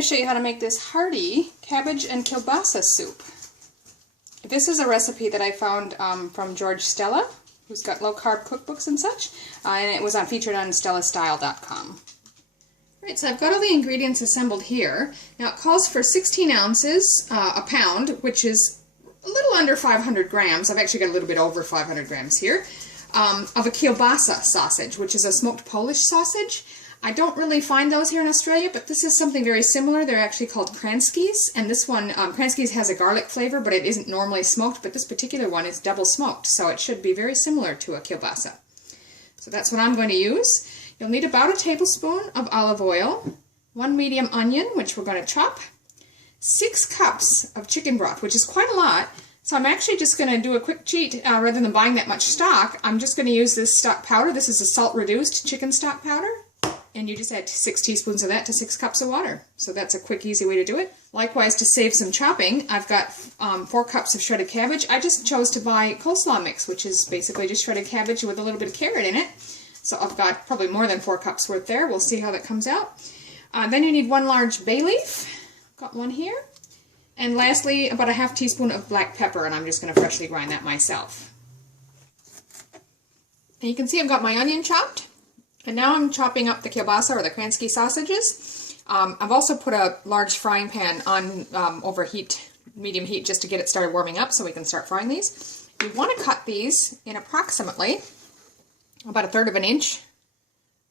going to show you how to make this hearty cabbage and kielbasa soup. This is a recipe that I found from George Stella, who's got low-carb cookbooks and such, and it was featured on stellastyle.com. Right, so I've got all the ingredients assembled here. Now it calls for 16 ounces, a pound, which is a little under 500 grams. I've actually got a little bit over 500 grams here, of a kielbasa sausage, which is a smoked Polish sausage. I don't really find those here in Australia, but this is something very similar. They're actually called Kranskys, and this one, Kranskys has a garlic flavor, but it isn't normally smoked, but this particular one is double smoked, so it should be very similar to a kielbasa. So that's what I'm going to use. You'll need about a tablespoon of olive oil, 1 medium onion, which we're going to chop, 6 cups of chicken broth, which is quite a lot. So I'm actually just going to do a quick cheat. Rather than buying that much stock, I'm just going to use this stock powder. This is a salt-reduced chicken stock powder. And you just add 6 teaspoons of that to 6 cups of water. So that's a quick, easy way to do it. Likewise, to save some chopping, I've got 4 cups of shredded cabbage. I just chose to buy coleslaw mix, which is basically just shredded cabbage with a little bit of carrot in it. So I've got probably more than 4 cups worth there. We'll see how that comes out. Then you need 1 large bay leaf. Got one here. And lastly, about a half teaspoon of black pepper, and I'm just going to freshly grind that myself. And you can see I've got my onion chopped. And now I'm chopping up the kielbasa or the Kransky sausages. I've also put a large frying pan on over medium heat, just to get it started warming up so we can start frying these. You want to cut these in approximately about 1/3 of an inch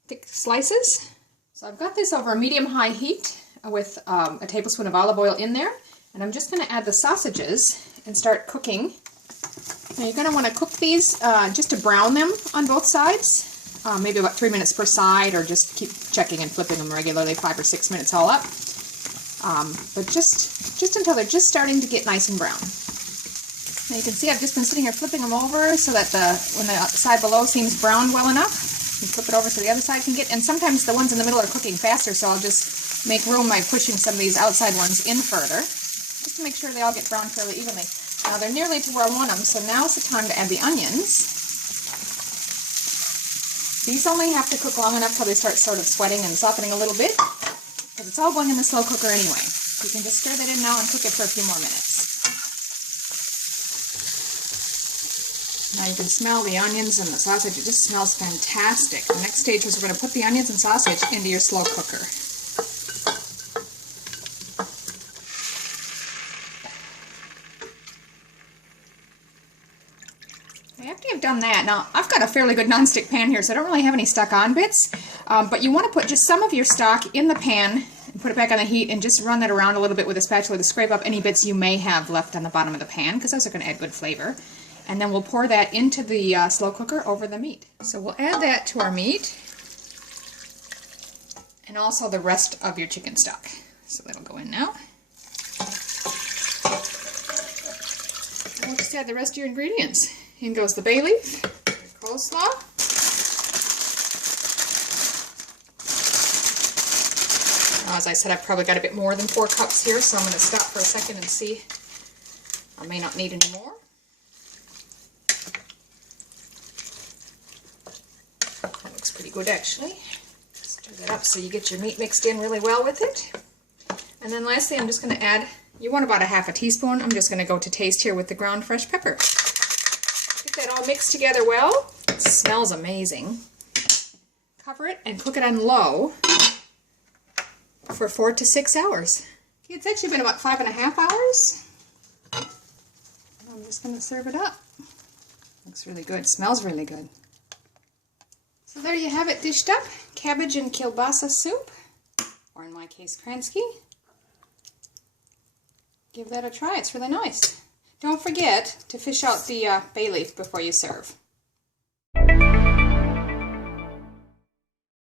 thick slices. So I've got this over a medium-high heat with a tablespoon of olive oil in there. And I'm just going to add the sausages and start cooking. Now you're going to want to cook these just to brown them on both sides. Maybe about 3 minutes per side, or just keep checking and flipping them regularly, 5 or 6 minutes all up. But just until they're just starting to get nice and brown. Now you can see I've just been sitting here flipping them over so that when the side below seems browned well enough, you flip it over so the other side can get. And sometimes the ones in the middle are cooking faster, so I'll just make room by pushing some of these outside ones in further, just to make sure they all get browned fairly evenly. Now they're nearly to where I want them, so now's the time to add the onions. These only have to cook long enough till they start sort of sweating and softening a little bit, because it's all going in the slow cooker anyway. You can just stir that in now and cook it for a few more minutes. Now you can smell the onions and the sausage. It just smells fantastic. The next stage is we're going to put the onions and sausage into your slow cooker. After you've done that, now I've got a fairly good nonstick pan here, so I don't really have any stuck-on bits, but you want to put just some of your stock in the pan and put it back on the heat and just run that around a little bit with a spatula to scrape up any bits you may have left on the bottom of the pan, because those are going to add good flavor. And then we'll pour that into the slow cooker over the meat. So we'll add that to our meat, and also the rest of your chicken stock. So that'll go in now. And we'll just add the rest of your ingredients. In goes the bay leaf, coleslaw, now, as I said, I've probably got a bit more than 4 cups here, so I'm going to stop for a second and see. I may not need any more. That looks pretty good, actually. Stir that up so you get your meat mixed in really well with it. And then lastly, I'm just going to add, you want about a half a teaspoon. I'm just going to go to taste here with the ground fresh pepper. Get that all mixed together well. It smells amazing. Cover it and cook it on low for 4 to 6 hours. Okay, it's actually been about 5.5 hours. I'm just going to serve it up. Looks really good. Smells really good. So there you have it, dished up. Cabbage and kielbasa soup, or in my case, Kransky. Give that a try. It's really nice. Don't forget to fish out the bay leaf before you serve.